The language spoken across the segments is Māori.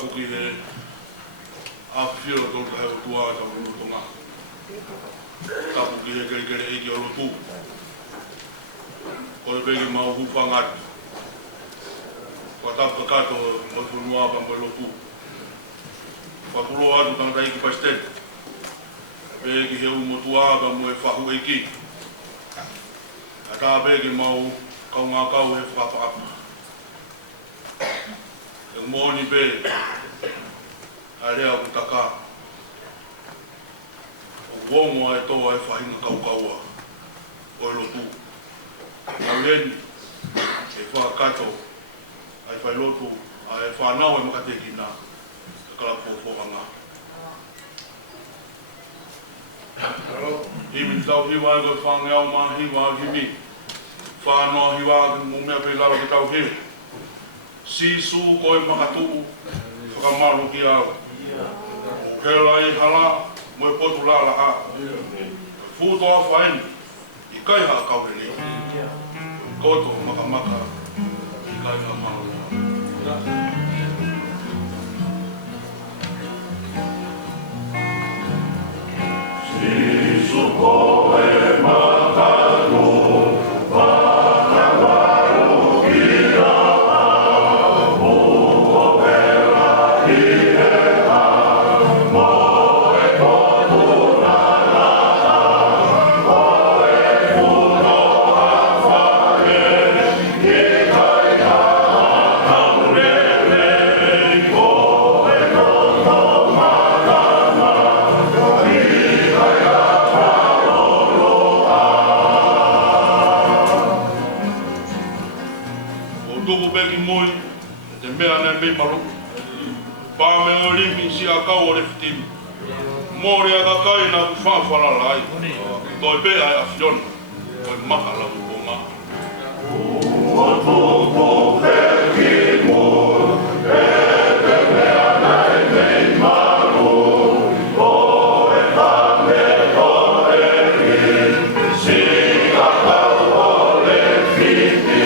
kapu ki he awhio tolu ka heo tua ta unu tonga. Kapu ki he kere eki o rotu. Ko e pegi mau hupa ngati. Ko tapu kato mo tunua pa mo lotu. Ko tulo atu tangata iki paistete. Pegi he umo tua pa mo e whahu eki. A tā pegi mau kau ngā kau he whakapa. E mōni pē, a rea ku taka. O wongo e toa e whahinga kau kaua, o e lotu. Kau leni, e whakato, ai whai lotu, a e whanau e makateki nā, e kalapo whokanga. Himi tau hiwa e koe whangeau mā hiwa himi. Whanau hiwa ke mumea pe lara ke tau hiu. Sisu koe makatuku, whakamaru ki au. O kera i hala, mo e potu lala ha. Futoa whaeni, i kai ha kau he ni. Koto makamaka, i kai ha maru. Sisu koe makatuku, me maru. Pa me o limi si a kau o le fitimi. Mori a kakai na ku whawhara lai. Toi pe ai a whiona. Toi maka lau o ngā. Ua tōko peki mo, e te mea nei mei maru. Ko e tāme ko e ki, si a kau o le fiti.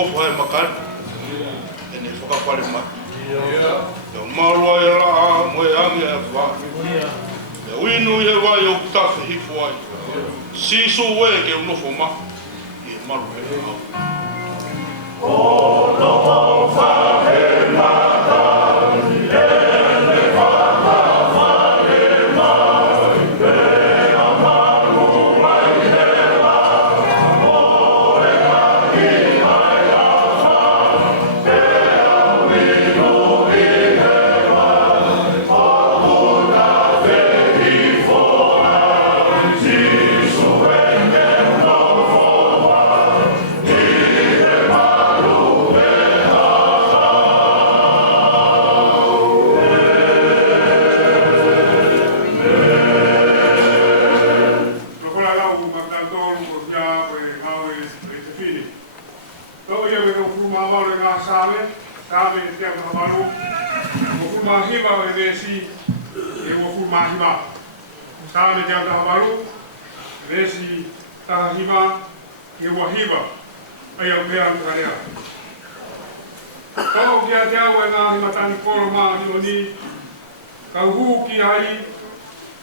Ofa e makan, e ne whakapare maki. Te marua e raha, mo e angi e wha. Te uinu e wai o kutawhi hifu ai. Sisu e ke unofo ma, i e maru e au. O no ofa e makan, e ne whakapare mai, e a maru mai he la, o e kaki mai. Tāne te ata hawaru, resi taha hiva, e wahiva, ai au pēra mtarea. Tau ki a te au e ngā himatani koro mā ni o ni, kau hū ki ai,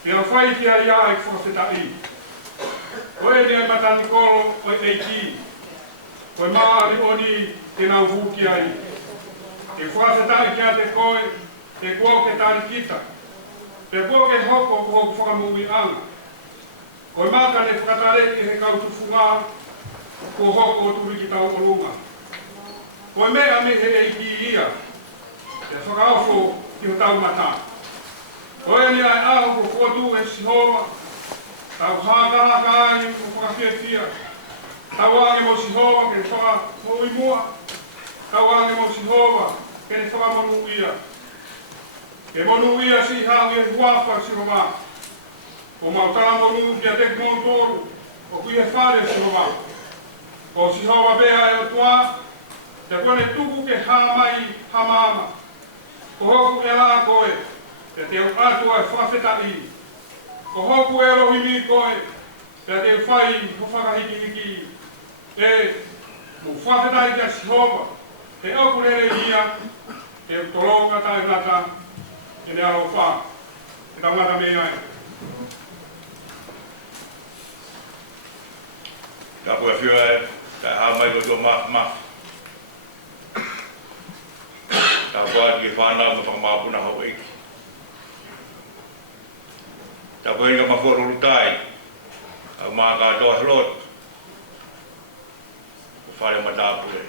te a whai ki ai a e whakawhetai. Koe ni ai matani koro o e eiki, koe mā ni o ni te nau hū ki ai. Te whakawhetai ki a te koe, te kua ke tāri kita. Te kua ke hoko ko hoku whakamumi anga. Koe maka ne whakatareki he kautufunga ko hoko o turi ki tau o runga. Koe mea me he eiki ia, te whakaofo ki ho tau mata. Koe ni ai aho ko kuatu e sihoma, tau hākahaka ai ko whakawhiawhia. Tau ange mo sihoma ke whakamoui mua, tau ange mo sihoma ke whakamonu ia. Ke monu ia si hau e huapa si roma. Ko mautara monu ki a tek monu toru, o kui e whare si roma. O si hoa bea e o tua, te kone tuku ke hamai hamama. Ko hoku e la koe, te au atua e whawhetai. Ko hoku e rohimi koe, te te whai ho whakahiki hiki. E mu whawhetai kia sihova, te au kurere ia, te tolonga tai rata, e ne alo wha. E taumata mea e. Ka pua whiua e, ka hamai ko tō maf. Ka pua ki whanau ma whakamāpuna hau eiki. Ka pua inga mawhoro rutai, au maa ka toa hlot, ko whare matapu e.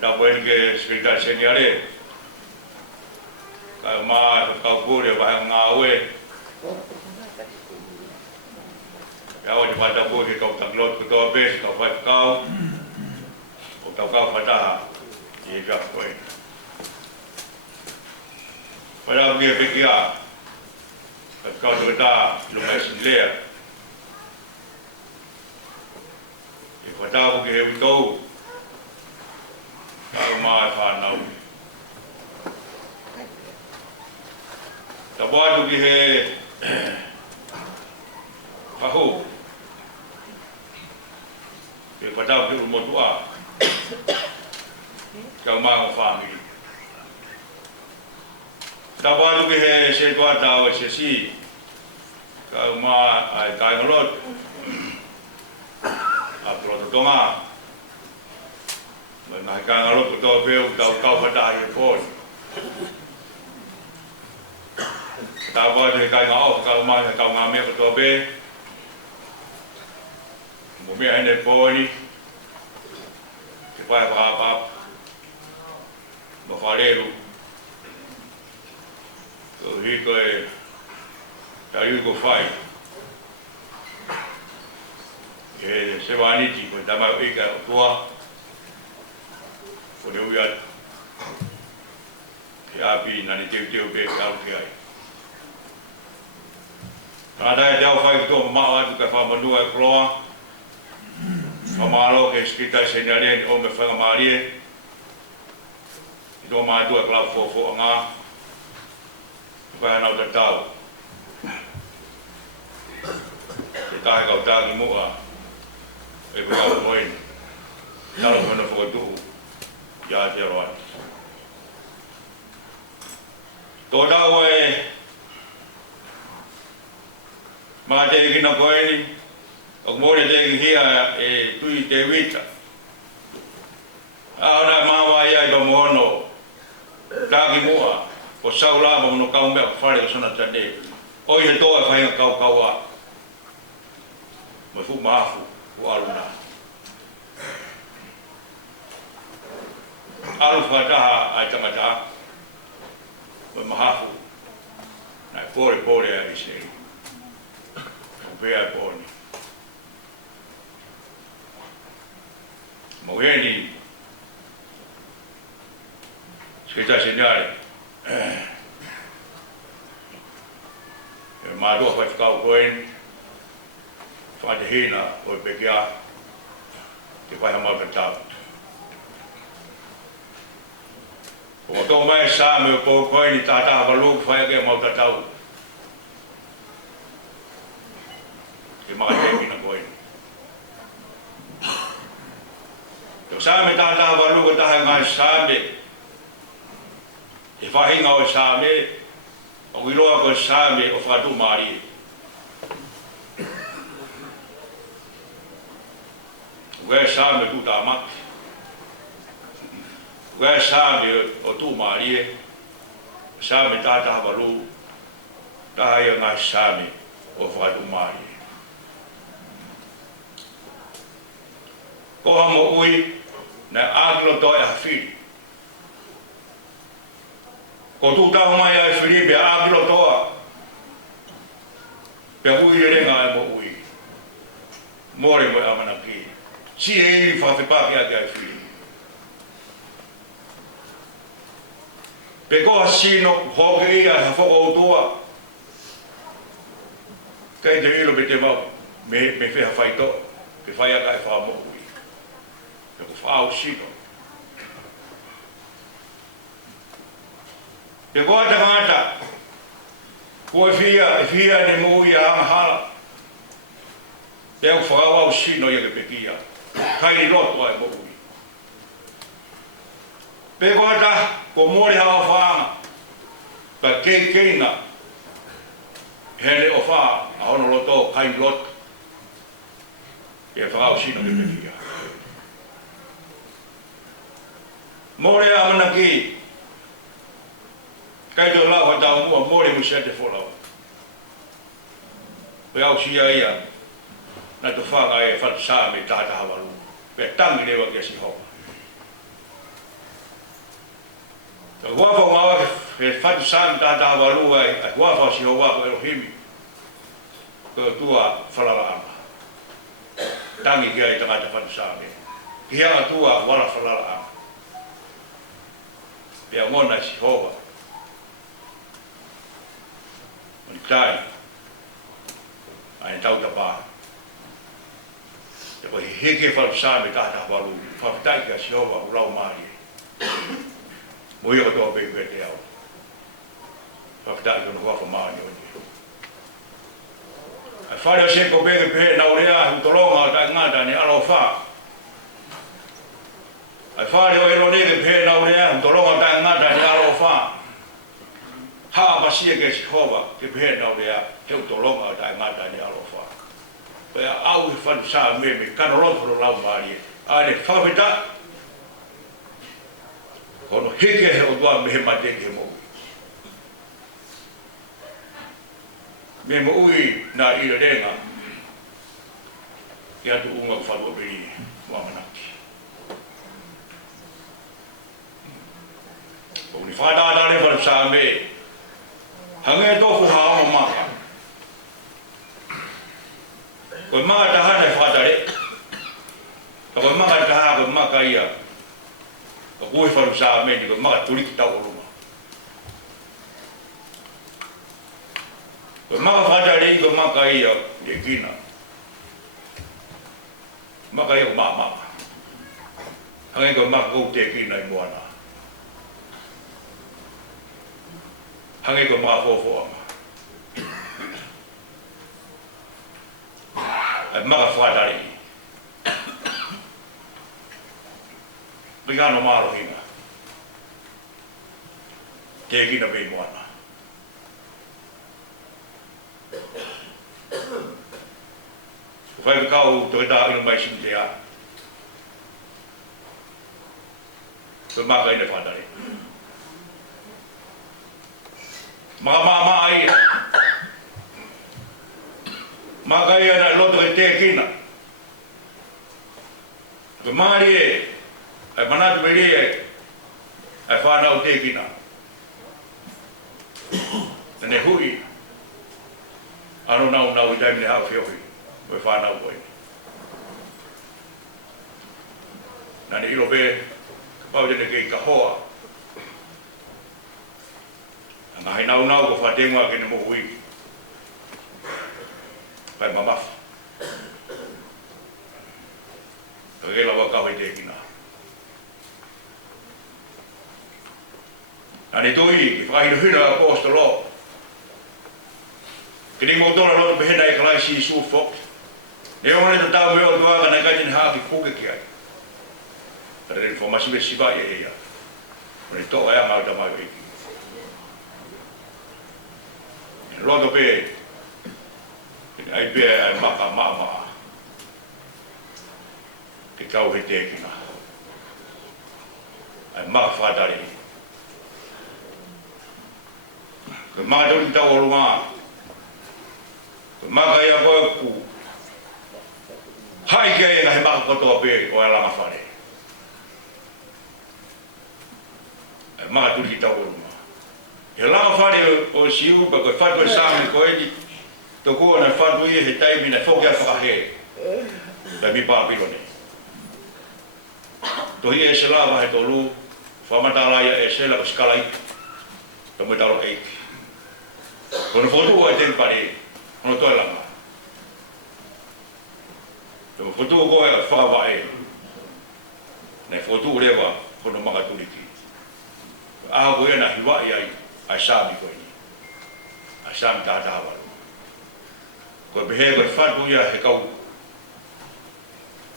Ka pua inga ke spiritual seniare, ka maa kau kore wahe ngā ue, kau di pada boleh kau tak lot ke toa base kau fai kau kau pada jika kau pada punya fikir kau tu dah lumayan sendiri pada punya hebat kau kau mah fanau tak boleh tu dia fahu ke pada ke rumah tua kau mau family tak baru ke se tua tahu sesi kau mau ai kai ngelot apro tu toma mana kai ngelot tu veu kau pada iPhone tak baru kai ngau kau mau kau ngambil tu be Mumi ane poni, kepada apa, bafaleru, rico e tayu ko fai, se vaniti ko tama ika tua, ko ne uya, ke api nani teu be kau ke ai. Ada jauh fai tu mak tu ke fama dua keluar. Famalo ke spiritual seniare o me fanga marie do ma do kla fo nga pa na ta tau te tai ka ta ni mo a e ko au moi na lo no fo tu ya te ro to da we ma te ki no ko ni o mole te hia e tui te wita. Ahora mawa ia i bamono, taki mua, o saula ma mono kau mea whare o sana tade. O i he toa whainga kau a. Mai fu maafu, o aluna. Alu whataha ai tangata, mai mahafu, nai pore a iseri. Kupea pone. Mawini sekitar seniare madu apa kau koin pada hina oi begia di pai hamal bertap o mai sama o koin di tata balu fai ke mau tahu di mana hina koin Same tata balu ko tahan ngai same. E fahinga o same, o wiloa ko same o fatu mari. Ue same tu tamak. Ue same o tu mari. Same tata balu tahan ngai same o fatu mari. Ko mo ui na aglo to e hafi. Ko tu ta mai ai fili be aglo to. Pe ui renga mo ui. More mo amana ki. Si e fa fe pa ki ai fili. Pe ko sino ho ge ia fo o toa. Kai te ilo be te mau me fe ha fai to. Pe fai aka e wha mohui. Pe ko wha sino. Pe koa ta ngata. Ko e fia ni mohui a anga hala. Pe au wha sino ia ke pekia. Kai ni roto ai mohui. Pe koa ta ko mori hawa whaanga. Pa keina. Hele o wha a ono loto kai loto. E whakao sino ke pekia. Mōre a mana ki. Kai tō lau ha tau mua, mōre mu sete wholau. Pe au sia ia. Nā tō whanga e whatu sā me tāta hawaru. Pe tangi rewa kia si hoa. Ka huafa o ngawa ke whatu sā me tāta hawaru ai. A huafa si hoa ko Elohimi. Ko tua whalala ana. Tangi kia i tangata whatu sāme. Ki hanga tua wala whalala ana. Pea ngona si hoa. Mani tai. Aine tau tapa. Te kohi heke whatu sāme tahta walu. Whawhitai kia si hoa urau maari. Moi o toa pei te au. Whawhitai kia huafa maari o ni. Ai whare o se ko peke pehe nau rea hutolonga o tai ngata ni alo wha. Ai whare o ero nege pehe nau rea hutolonga o tai ngata ni alo wha. Haa pasia ke si hova ke pehe nau rea he hutolonga o tai ngata ni alo wha. Pea au i whanu saa me kanolotoro lau maari. Aine whawhita. Kono heke he o tua mehe mateke he mou. Me mo ui na ira renga ki atu unga whanua peri mua manaki. O ni whanata ne whanu sā me hange tofu hao maka. Koe maka taha ne whatare. Koe maka taha koe maka ia. Koe whanu sā me ni koe maka turiki tau oruma. Koe maka whatare i koe maka ia de kina. Maka ia o mama. Hange koe maka kou te kina i moana. Hange koe maka fofoanga. Ai maka whatare i. Mikano maro hinga. Te kina pei moana. Whai kau tō tā ino mai simu te a. Tō maka ina whatare. Maka maa ai. Maka ia na loto e te kina. Tō maari e. Ai manatu meri e. Ai whanau te kina. Tane hui. Ano nau i taimine hau whiohi. Koe whanau koe. Nani ilo pe, pau tene kei ka hoa. Anga hai nau ko whatengua kene mo hui. Pai mamafu. Ka kela wa kawe te kina. Nani tui, ki whakahino hina apostolo. Kini mo tōna loto pehena e kalai si su fok. Ne o mone tau me o tua kana kai ni hafi kuke ki ai. Tare informasi be siba e ia. Mone to ai ma ta mai ki. Loto pe. Ai pe ai mama. Ke kau he te kina. Ai ma fatari. Ke ma do ni tau olunga. Maka ia koe ku. Hai kia ia he maka kotoa pe o e langa whare. Maka turi ki tau oruma. He langa whare o siu pa koe whatu e sāme koe ni. Tō kua na whatu ia he taimi na whokia whakahe. Tai mi pāpiro ne. Tō hi e se lawa he tō lu. Whamatala ia e se la ko skala iki. Tō mui talo eiki. Kono whotu o e ten pare. Ono toi langa. Te foto ko e fa va e. Ne foto lewa kono maka tuliki. A ko na hiwa ai ai sabi ko ni. A sam ta ta wa. Ko behe ko fa tu ya he kau.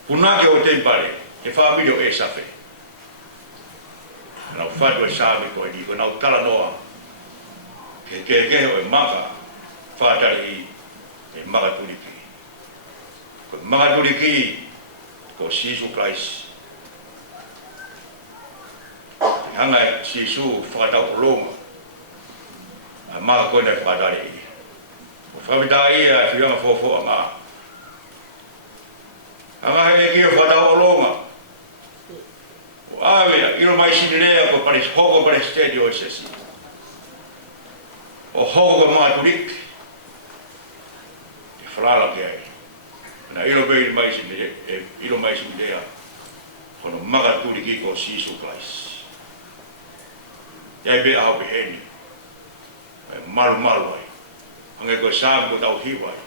Puna ke o te pare. E fa mi e safe. Na fa tu sabi ko ni ko na tala noa. Ke o maka fa ta i e maka tuliki. Ko maka tuliki ko Jesus Christ. Hanga sisu whakatau rolonga. Maa koe nei whakatare i. O whamitai a whianga fofo a maa. Hanga hei kia whakatau rolonga. O awea, iro mai sini lea ko paris hoko paris stedi o sesi. O hoko ko maa turik. Te whalala ke ai. Na iro bei mai sini lea, iro mai sini lea. Kono maka turiki ko Jesus Christ. Ia be au beheni. Malu ai. Ange ko sa ko tau hiwai.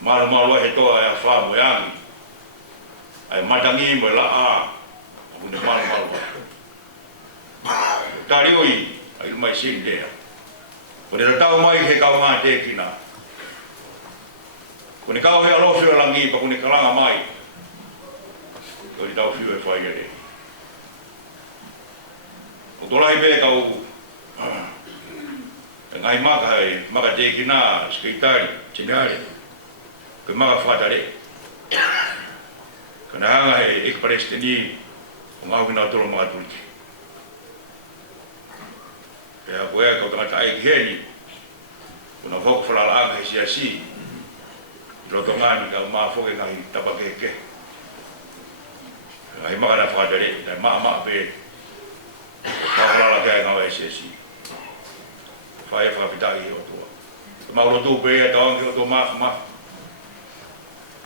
Malu ai toa e fa mo yangi. Ai matangi mo la a. Ku ne malu ai. Tari oi, ai mai sin dea. Ko ne tau mai he kau ma te kina. Ko ne kau he alo fio langi pa ko ne kalanga mai. Ko ni tau fio e fai ele. O tolai be kau ngai maka te kina skeitai tinare ke maka fatare kana hanga e palestini o ngau kina tolo maka tulki ya boe ko tanga ai heni una foko fala anga e siasi lo tongani ka ma foke ngai tabake ai maka na fatare dai ma be Paula la ngau SSC. Fai fa pitai o tua. Mau tu pe ta o to ma.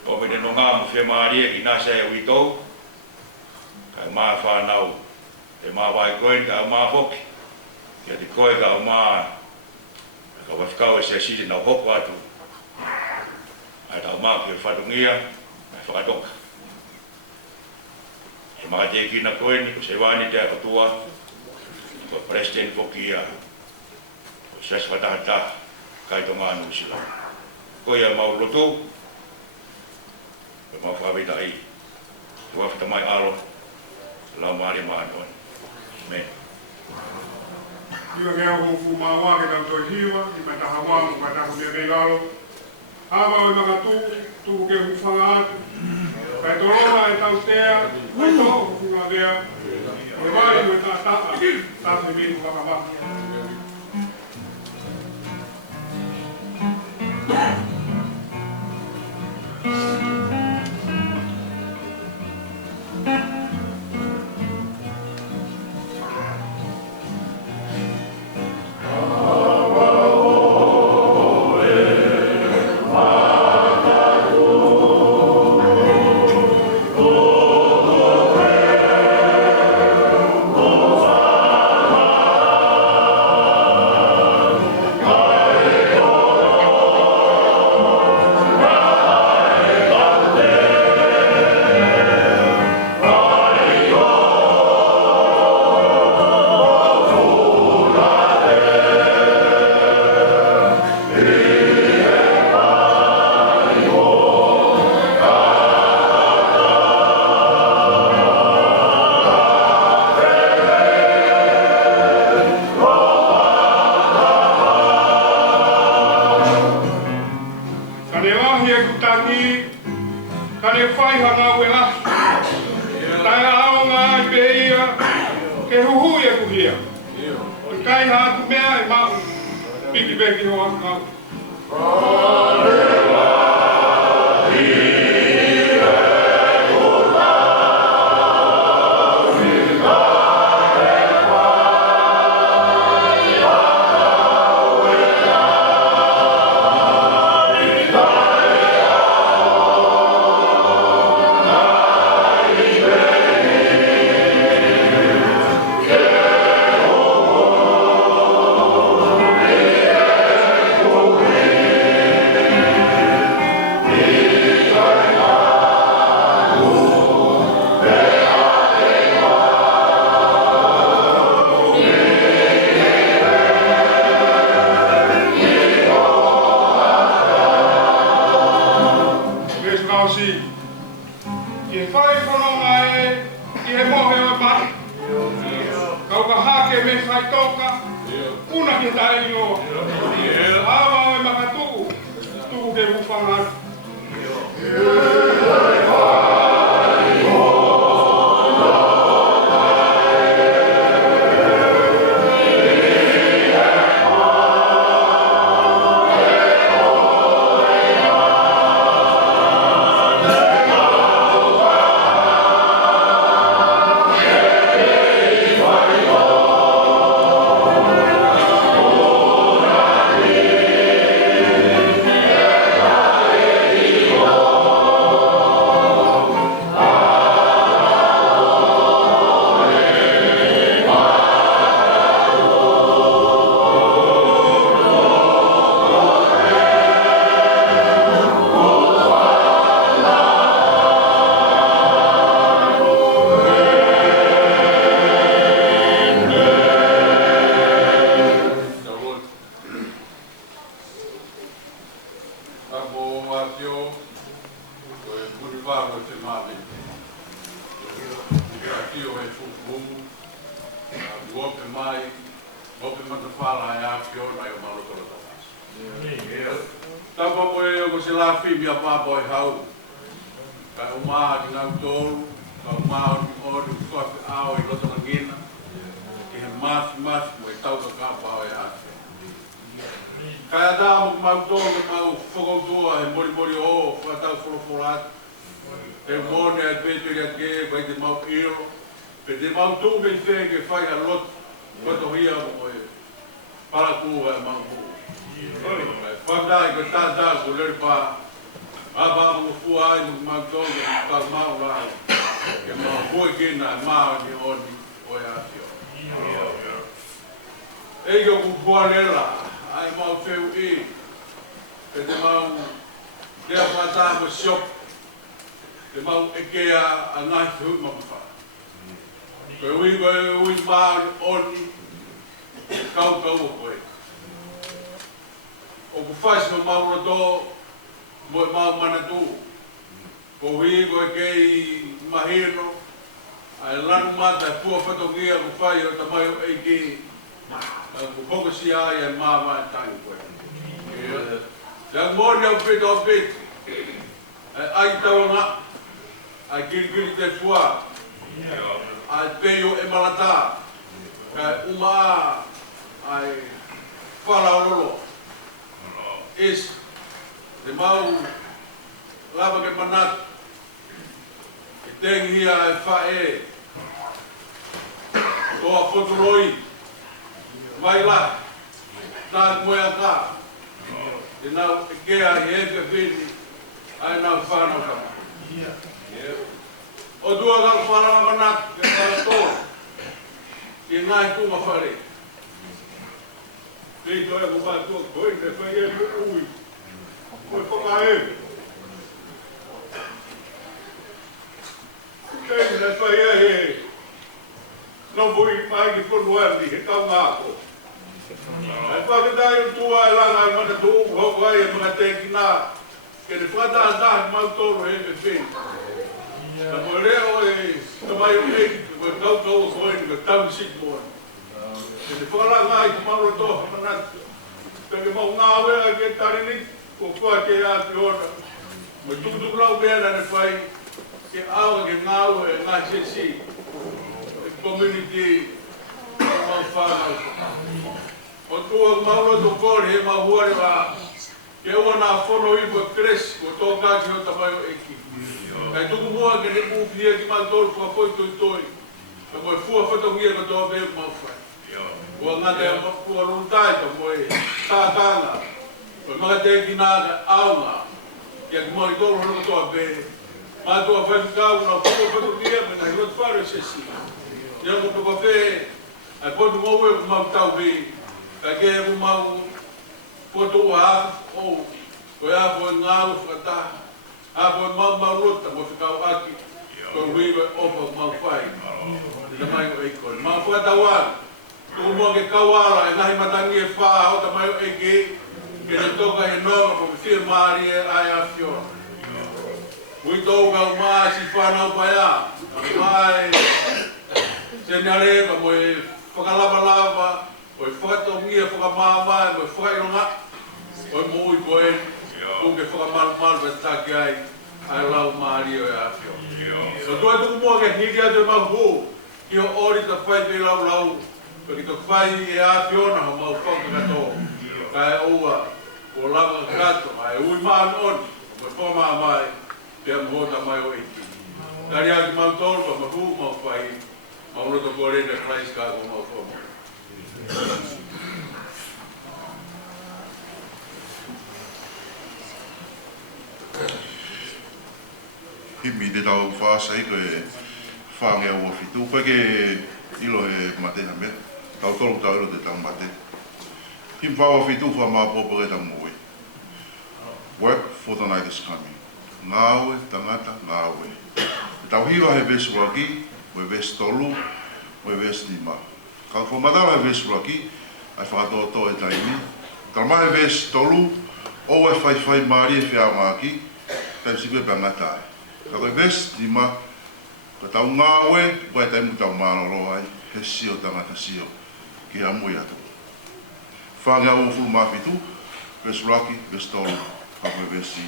O me no ngam fe maria ki na se wi to. Ka ma fa nau. E ma vai koin ka ma fok. Ke di koi ka ma. Ka wa fika SSC na hok wa tu. Ai ta ma ke fa dungia. Ai fa dok. E ma te ki na koin ko se wani te o tua. Ko president fokia ko ses fatata kai to nganu sila ko ya mau lotu ko mau fa vida ai ko fa mai alo la mari ma don me Iwa ngea ko fu ma wa ke tau hiwa i mata hawa ko ta ko me galo ava o maka tu ke fu fanga kai to rola e tau tea kai to fu ma dea vai me ta se me ko maka Kane whai hanga wela. Tai ao ngā i peia, ke huhui e kuhia. Kai hāku mea e mau, piki peki ho aku kau. whanga. Oi, muito bem. Porque foi uma taki ai lau mario e afio. So toi tu mo ke hiria de mau ho. Io ori ta fai pe lau. Porque to fai e afio na mau fonga ka to. Kai oa ko lava gato ai ui man on. Mo forma mai pe mo ta mai o iki. Kari aki mau tol pa mau mau fai. Mau no to kore na Christ ka ko mau forma. Himi te tau whaasai koe whaangea ua whitu. Koe ke ilo e mate na mea. Tau tolu tau ilo te tau mate. Himi whaua whitu wha maa popo e tau moe. Work for the night is coming. Ngāwe, tangata, ngāwe. Tau hiwa he vesu raki, we vesu tolu, we vesu lima. Ka whamadara he vesu raki, ai whakatoa to e taimi. Ka mahe vesu tolu, o e whai maari e whia maki, kai sipe pangata ai. Ka koe vest lima, ka tau ngāwe, koe taimu tau mānoro ai, he sio tangata sio, ki ha mui atu. Whāngea ufuru mawhitu, vest raki, vest tolu, ka koe vesti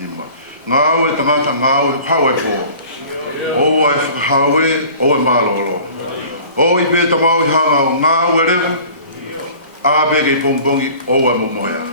lima. Ngāwe tangata ngāwe, hawe po. O ai whakahawe, o e mānoro. O i pe tamau i hanga o ngāwe rewa, a bege i pongpongi, o e momoea.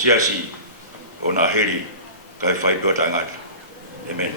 Siasi ona heri kai fai pota ngata. Amen.